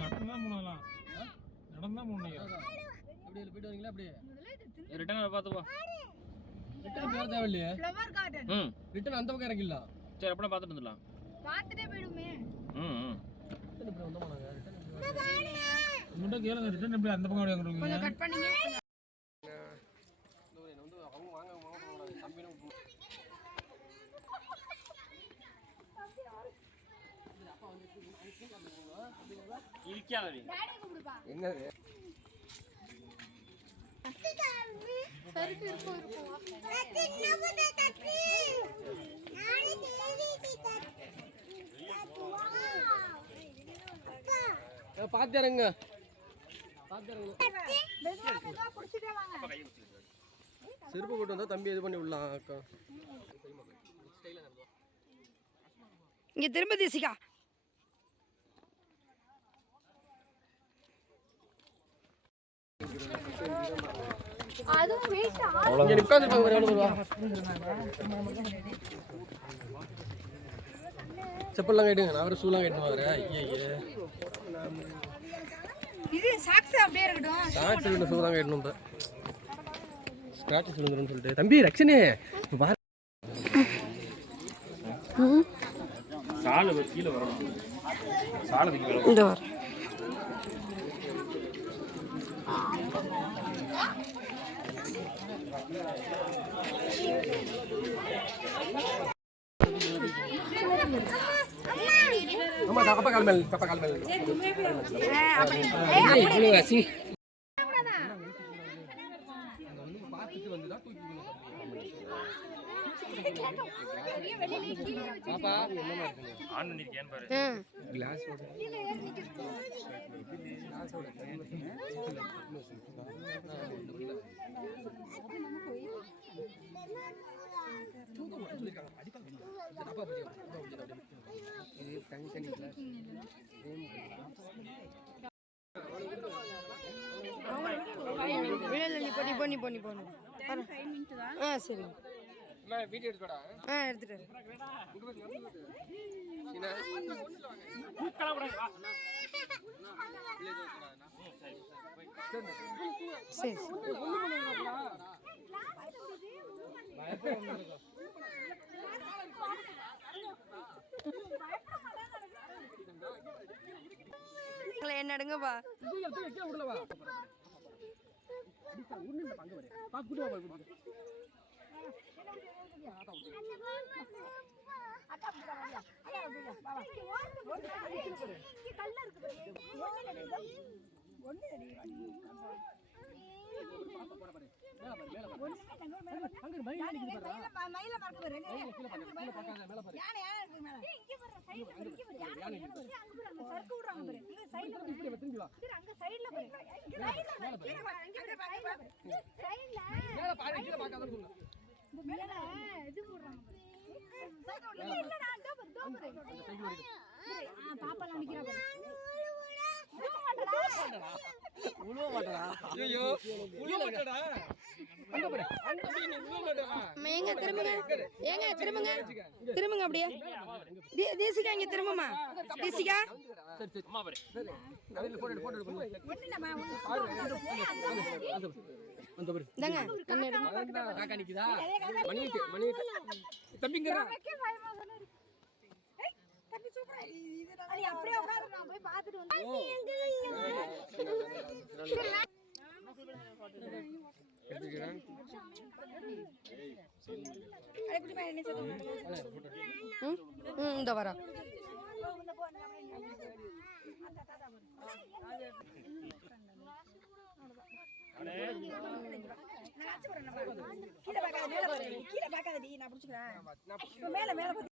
நடந்தா மூணலாம் நடந்தா மூணு அப்படியே போயிட்டு வரீங்களா அப்படியே ரிட்டர்ன் பார்த்துப்போ ரிட்டர்ன் பேர் தேவையில்லையே ஃப்ளவர் கார்டன் ரிட்டர்ன் அந்த பக்கம் இறக்கிடல சரி அப்படியே பார்த்துட்டு வந்துடலாம் பார்த்துட்டே போயிடுமே ரிட்டர்ன் இப்படி வந்தோமா நாங்க உங்கள்கிட்ட கேளுங்க ரிட்டர்ன் எப்படி அந்த பக்கம் வாங்குறீங்க கொஞ்சம் கட் பண்ணீங்க வந்து அவங்க வாங்க தம்பினு என்னது சருக்கு இருக்கும் பாத்துறங்க செருப்பு போட்டு வந்தா தம்பி இது பண்ணி விடலாம் அக்கா இங்க திரும்ப தேசிகா செப்பல்லாம் கேட்டுங்க நான் வேற ஷூலாம் கேட்டு வரேன் ஐயே இது சாக்ஸ் அப்படியே இருக்கட்டும் சாக்ஸ் ரெண்டு ஷூ தான் கேட்டணும் இப்ப ஸ்கிராட்ச் விழுந்துருன்னு சொல்லிட்டு தம்பி ரக்ஷனே பாரு சாலை கீழே வரணும் சாலை இந்த வர அம்மா கப்ப கால் மேல் இவ்வளவு அசி பாத்துட்டு வந்துடா பாப்பா என்னமா இருக்கு ஆன் பண்ணிருக்கேன் பாரு கிளாஸ் ஓட பண்ணி சரி வீடியோ எடுத்துடா எடுத்துட்டு சரி என்ன எடுங்கப்பா திரும்புங்க அப்படியே தேசிகா இங்க திரும்பமா தேசிகா இந்த வர கீழே பார்க்காதடி நான் பிடிச்சிக்கிறேன் மேல